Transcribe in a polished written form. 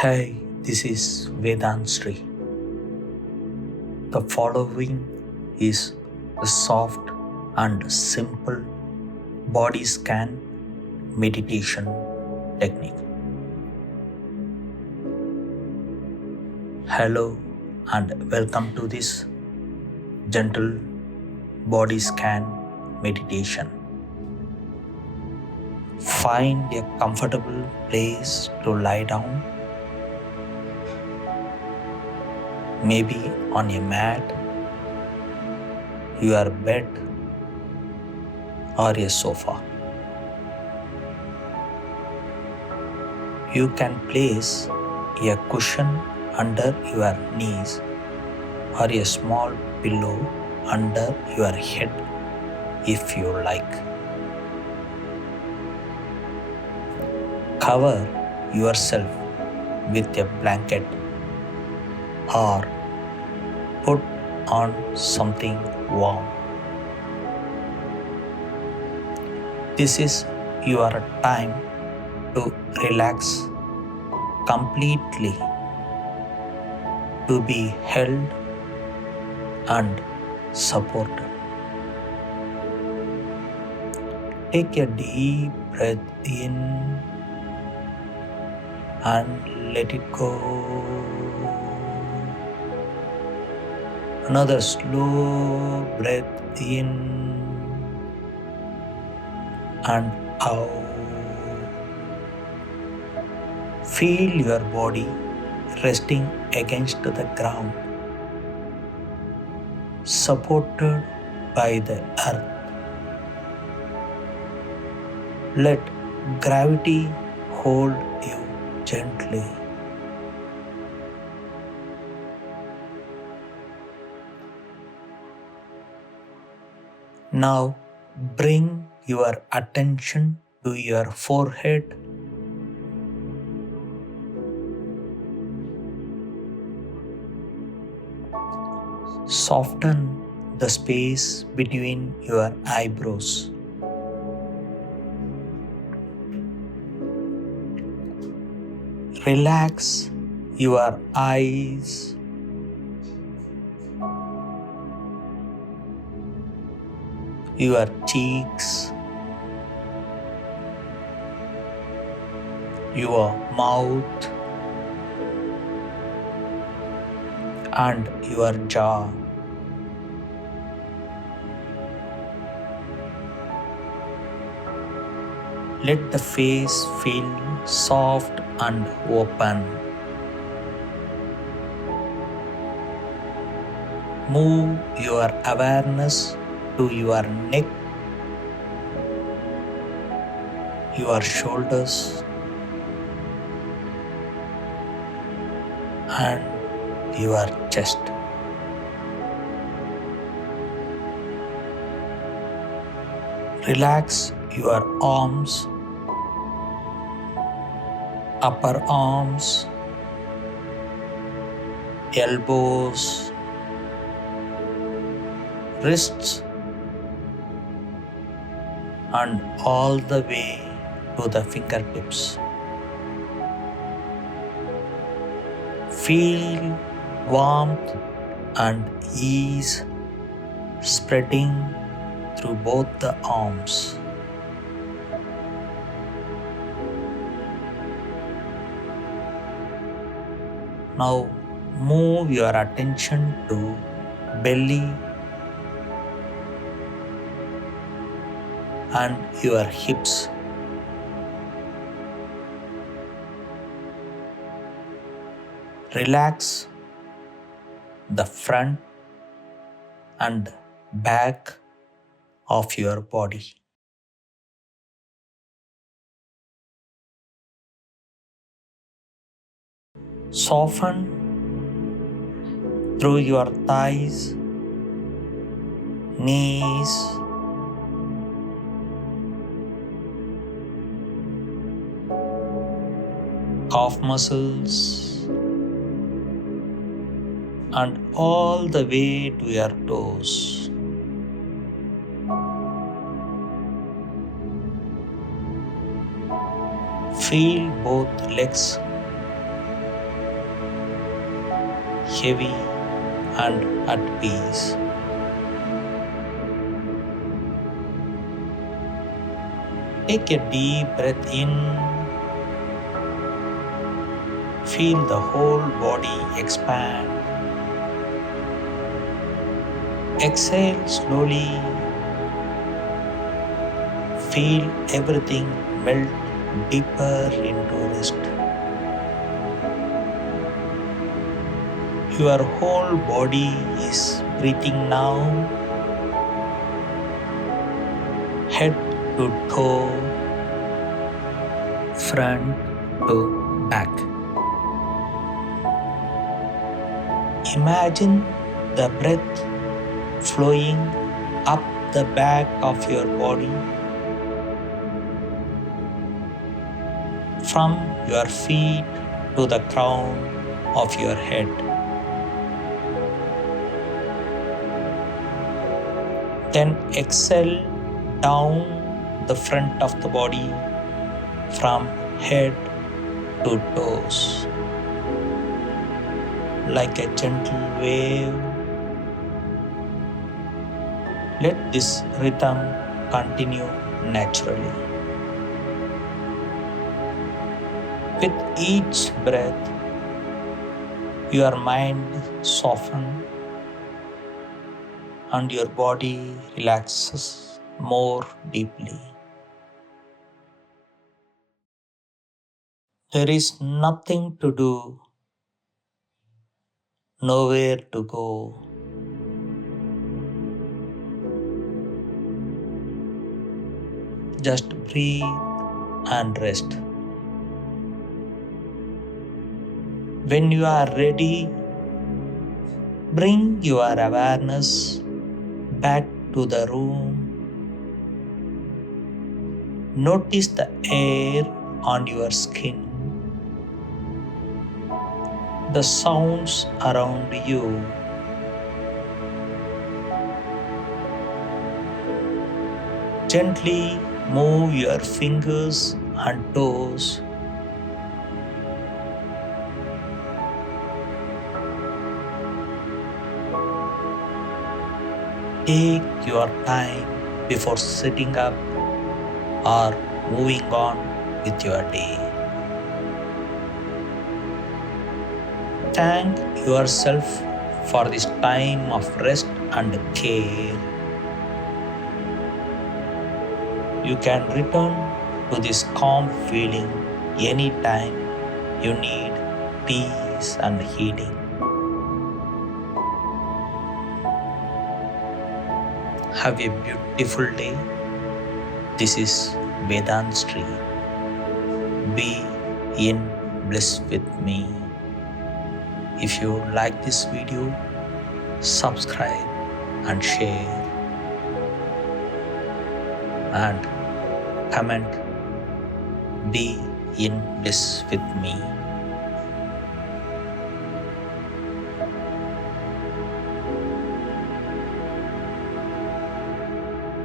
Hey, this is Vedhan Sri. The following is a soft and simple body scan meditation technique. Hello and welcome to this gentle body scan meditation. Find a comfortable place to lie down, maybe on a mat, your bed, or a sofa. You can place a cushion under your knees or a small pillow under your head if you like. Cover yourself with a blanket or put on something warm. This is your time to relax completely, to be held and supported. Take a deep breath in and let it go. Another slow breath in and out. Feel your body resting against the ground, supported by the earth. Let gravity hold you gently. Now bring your attention to your forehead. Soften the space between your eyebrows. Relax your eyes. Your cheeks, your mouth, and your jaw. Let the face feel soft and open. Move your awareness to your neck, your shoulders, and your chest. Relax your arms, upper arms, elbows, wrists, and all the way to the fingertips. Feel warmth and ease spreading through both the arms. Now move your attention to belly and your hips. Relax the front and back of your body. Soften through your thighs, knees, calf muscles, and all the way to your toes. Feel both legs heavy and at peace. Take a deep breath in. Feel the whole body expand. Exhale slowly. Feel everything melt deeper into rest. Your whole body is breathing now, head to toe, front to back. Imagine the breath flowing up the back of your body, from your feet to the crown of your head. Then exhale down the front of the body from head to toes. Like a gentle wave, let this rhythm continue naturally. With each breath, your mind softens and your body relaxes more deeply. There is nothing to do, nowhere to go. Just breathe and rest. When you are ready, bring your awareness back to the room. Notice the air on your skin, the sounds around you. Gently move your fingers and toes. Take your time before sitting up or moving on with your day. Thank yourself for this time of rest and care. You can return to this calm feeling anytime you need peace and healing. Have a beautiful day. This is Vedhan Sri. Be in bliss with me. If you like this video, subscribe and share and comment. Be in bliss with me.